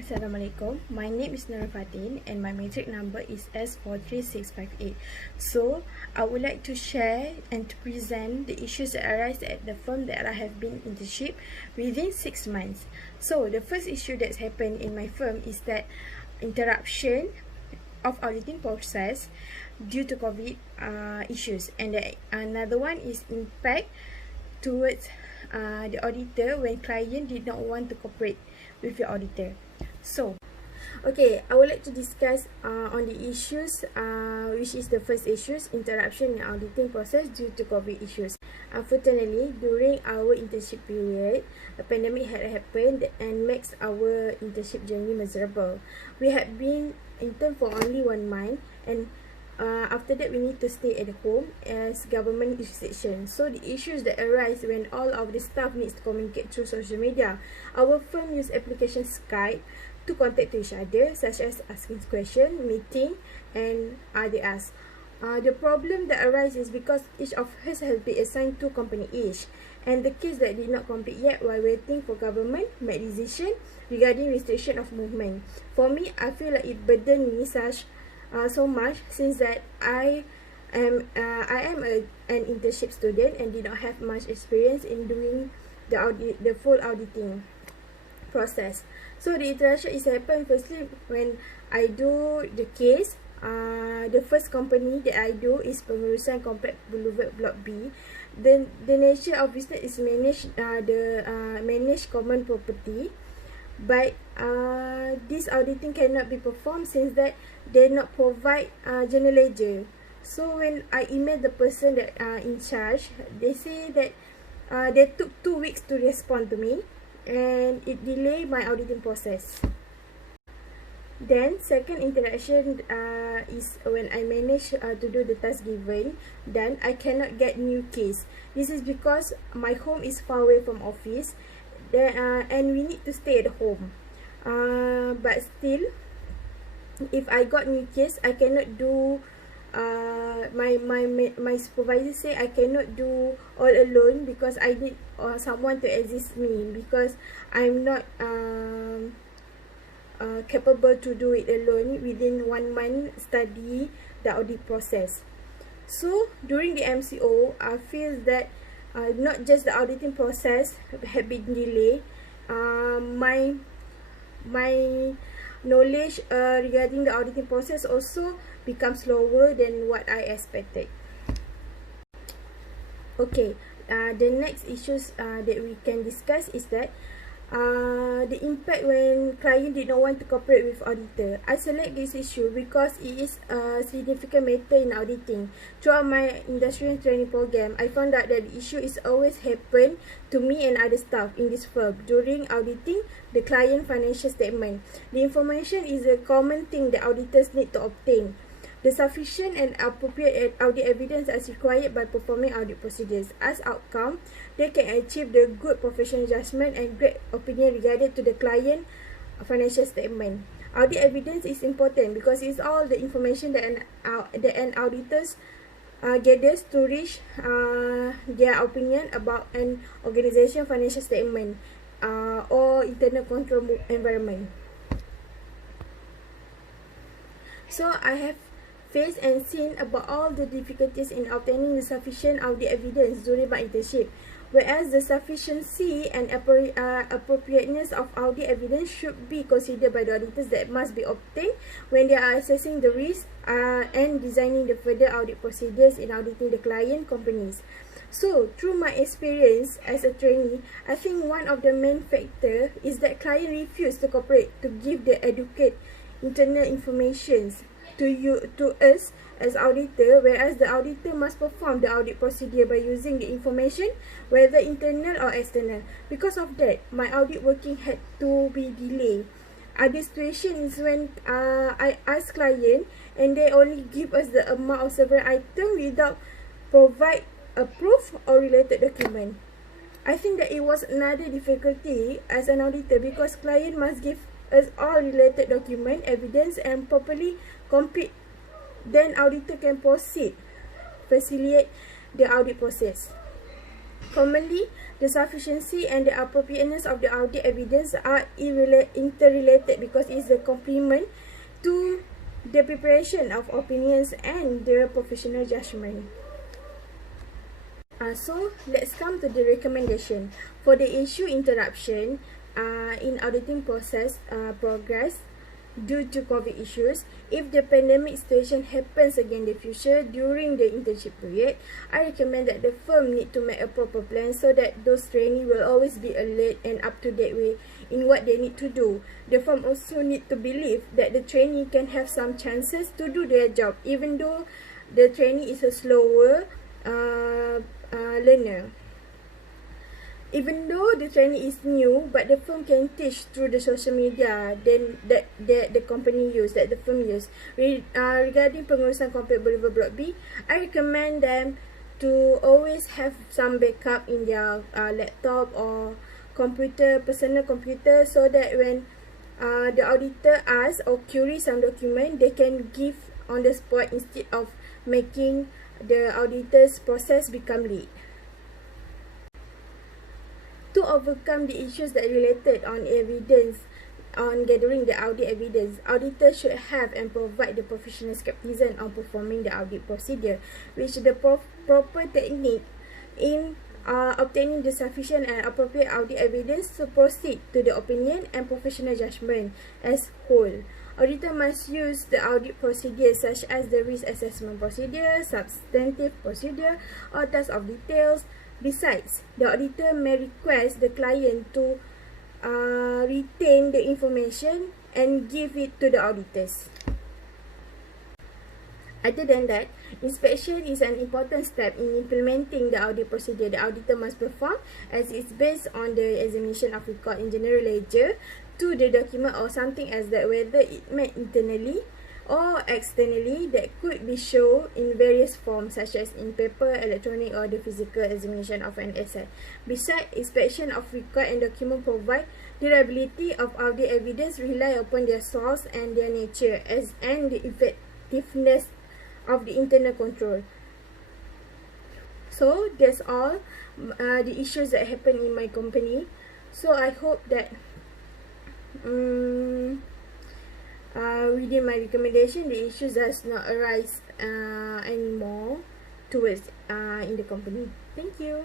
Assalamualaikum. My name is Nur Fatin and my matric number is S43658. So, I would like to share and to present the issues that arise at the firm that I have been internship within 6 months. So, the first issue that's happened in my firm is that interruption of auditing process due to COVID issues, and another one is impact towards the auditor when client did not want to cooperate with your auditor. So, okay, I would like to discuss on the issues, which is the first issues, interruption in auditing process due to COVID issues. Unfortunately, during our internship period, a pandemic had happened and makes our internship journey miserable. We had been intern for only 1 month, and after that we need to stay at home as government restriction. So the issues that arise when all of the staff needs to communicate through social media. Our firm use application Skype to contact to each other, such as asking questions, meeting, and others. The problem that arises because each of us has been assigned to company each, and the case that did not complete yet while waiting for government make decision regarding restriction of movement. For me, I feel like it burdened me so much, since that I am an internship student and did not have much experience in doing the full auditing process. So the interaction is happen firstly when I do the case. The first company that I do is pengurusan Komplek Boulevard Block B. Then the nature of business is manage common property, but this auditing cannot be performed since that they not provide general ledger. So when I email the person that in charge, they say that they took 2 weeks to respond to me, and it delayed my auditing process. Then second interaction is when I manage to do the task given, then I cannot get new case. This is because my home is far away from office, and we need to stay at home. But still, if I got new case, I cannot do. My supervisor say I cannot do all alone because I need someone to assist me, because I'm not capable to do it alone within 1 month study the audit process. So during the MCO, I feel that not just the auditing process have been delayed, my knowledge regarding the auditing process also becomes lower than what I expected. Okay, the next issues that we can discuss is that the impact when client did not want to cooperate with auditor. I select this issue because it is a significant matter in auditing. Throughout my industrial training program, I found out that the issue is always happen to me and other staff in this firm during auditing the client financial statement. The information is a common thing that auditors need to obtain. The sufficient and appropriate audit evidence is required by performing audit procedures. As outcome, they can achieve the good professional judgment and great opinion regarding to the client financial statement. Audit evidence is important because it's all the information that an auditors gathers to reach their opinion about an organization financial statement or internal control environment. So I have faced and seen about all the difficulties in obtaining the sufficient audit evidence during my internship, whereas the sufficiency and appropriateness of audit evidence should be considered by the auditors that must be obtained when they are assessing the risk and designing the further audit procedures in auditing the client companies. So, through my experience as a trainee, I think one of the main factors is that client refuse to cooperate to give the adequate internal informations to us as auditor, whereas the auditor must perform the audit procedure by using the information, whether internal or external. Because of that, my audit working had to be delayed. Other situation is when I ask client and they only give us the amount of several items without provide a proof or related document. I think that it was another difficulty as an auditor because client must give us all related document, evidence, and properly complete. Then auditor can proceed, facilitate the audit process. Commonly, the sufficiency and the appropriateness of the audit evidence are interrelated because it's a complement to the preparation of opinions and the professional judgment. So let's come to the recommendation. For the issue interruption in auditing progress due to COVID issues, if the pandemic situation happens again in the future during the internship period, I recommend that the firm need to make a proper plan so that those trainees will always be alert and up to date way in what they need to do. The firm also need to believe that the trainee can have some chances to do their job, even though the trainee is a slower learner. Even though the trainee is new, but the firm can teach through the social media then that the company use, that the firm use. Regarding pengurusan Compact Bolivar Block B, I recommend them to always have some backup in their laptop or computer, personal computer, so that when the auditor asks or query some document, they can give on the spot instead of making the auditor's process become late. To overcome the issues that related on evidence, on gathering the audit evidence, auditors should have and provide the professional skepticism on performing the audit procedure, which the proper technique in obtaining the sufficient and appropriate audit evidence to proceed to the opinion and professional judgment as whole. Auditor must use the audit procedures such as the risk assessment procedure, substantive procedure, or task of details. Besides, the auditor may request the client to retain the information and give it to the auditors. Other than that, inspection is an important step in implementing the audit procedure the auditor must perform, as it's based on the examination of record in general ledger to the document or something as that, whether it met internally or externally, that could be shown in various forms such as in paper, electronic, or the physical examination of an asset. Besides, inspection of record and document provide the reliability of audit evidence rely upon their source and their nature and the effectiveness of the internal control. So that's all the issues that happen in my company. So I hope that within my recommendation, the issues does not arise anymore towards in the company. Thank you.